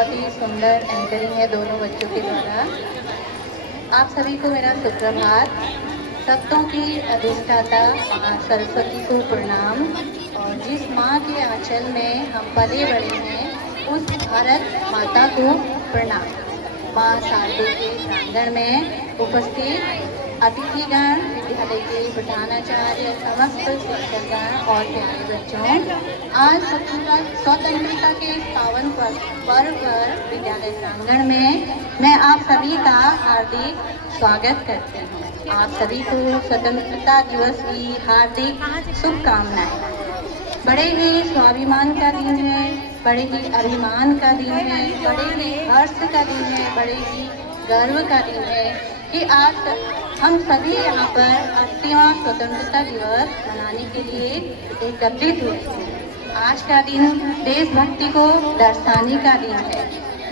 बहुत ही सुंदर एंकरिंग है दोनों बच्चों के द्वारा। आप सभी को मेरा सुप्रभात। सत्यों की अधिष्ठाता माँ सरस्वती को प्रणाम। और जिस माँ के आंचल में हम पले बड़े हैं उस भारत माता को प्रणाम। माँ शारदे के प्रांगण में उपस्थित अतिथिगण, विद्यालय के प्रधानाचार्य, समस्त शिक्षकगण और प्यारे बच्चों, आज स्वतंत्रता के इस पावन पर्व पर विद्यालय प्रांगण में मैं आप सभी का हार्दिक स्वागत करती हूँ। आप सभी को स्वतंत्रता दिवस की हार्दिक शुभकामनाएं। बड़े ही स्वाभिमान का दिन है, बड़े ही अभिमान का दिन है, बड़े ही हर्ष का दिन है, बड़े ही गर्व का दिन है कि आज हम सभी यहाँ पर 80वां स्वतंत्रता दिवस मनाने के लिए एकत्रित हुए हैं। आज का दिन देशभक्ति को दर्शाने का दिन है,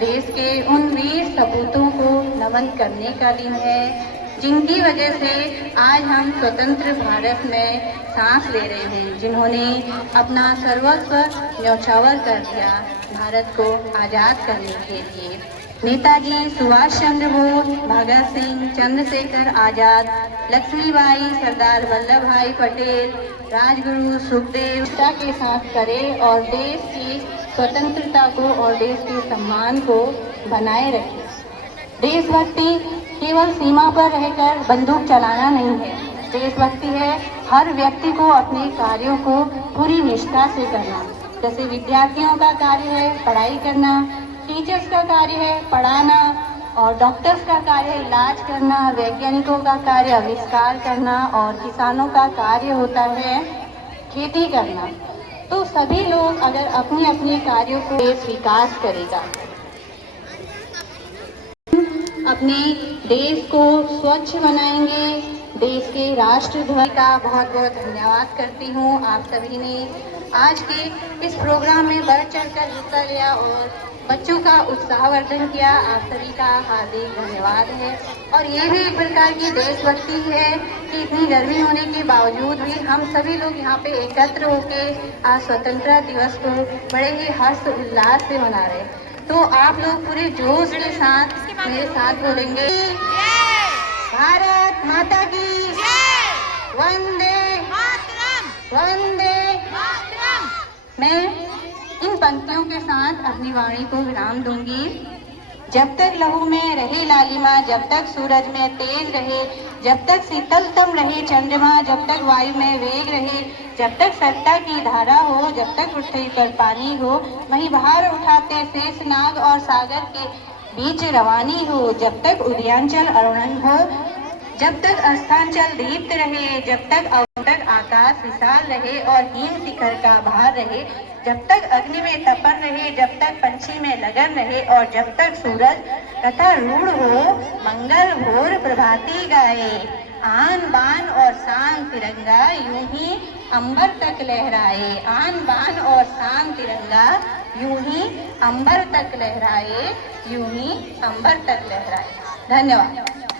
देश के उन वीर सपूतों को नमन करने का दिन है जिनकी वजह से आज हम स्वतंत्र भारत में सांस ले रहे हैं, जिन्होंने अपना सर्वस्व न्यौछावर कर दिया भारत को आज़ाद करने के लिए। नेताजी सुभाष चंद्र बोस, भगत सिंह, चंद्रशेखर आजाद, लक्ष्मीबाई, सरदार वल्लभ भाई पटेल, राजगुरु सुखदेव के साथ करें और देश की स्वतंत्रता को और देश के सम्मान को बनाए रखें। देशभक्ति केवल सीमा पर रहकर बंदूक चलाना नहीं है, देशभक्ति है हर व्यक्ति को अपने कार्यों को पूरी निष्ठा से करना। जैसे विद्यार्थियों का कार्य है पढ़ाई करना, टीचर्स का कार्य है पढ़ाना, और डॉक्टर्स का कार्य है इलाज करना, वैज्ञानिकों का कार्य आविष्कार करना, और किसानों का कार्य होता है खेती करना। तो सभी लोग अगर अपने अपने कार्यों को विकास करेगा, अपने देश को स्वच्छ बनाएंगे। देश के राष्ट्रध्वज का बहुत बहुत धन्यवाद करती हूँ। आप सभी ने आज के इस प्रोग्राम में बढ़ चढ़कर हिस्सा लिया और बच्चों का उत्साहवर्धन किया। आप सभी का हार्दिक धन्यवाद है। और ये भी एक प्रकार की देशभक्ति है कि इतनी गर्मी होने के बावजूद भी हम सभी लोग यहाँ पे एकत्र होकर आज स्वतंत्रता दिवस को बड़े ही हर्ष उल्लास से मना रहे हैं। तो आप लोग पूरे जोश के साथ मेरे साथ बोलेंगे, भारत माता की वंदे मातरम, वंदे मातरम। मैं इन पंक्तियों के साथ अपनी वाणी को विराम दूंगी। जब तक लहू में रहे लालिमा, जब तक सूरज में तेज रहे, जब तक शीतलतम रहे चंद्रमा, जब तक वायु में वेग रहे, जब तक सत्ता की धारा हो, जब तक पृथ्वी पर पानी हो, वहीं भार उठाते शेषनाग और सागर के बीच रवानी हो, जब तक उदयांचल अरुणन हो, जब तक अस्तांचल दीप्त रहे, जब तक अवतक आकाश विशाल रहे और हिम शिखर का भार रहे, जब तक अग्नि में तपन रहे, जब तक पंछी में लगन रहे, और जब तक सूरज तथा रूढ़ हो मंगल भोर प्रभाती गाए, आन बान और शान तिरंगा यूं ही अंबर तक लहराए, आन बान और शान तिरंगा यूं ही अंबर तक लहराए, यूं ही अंबर तक लहराए। धन्यवाद।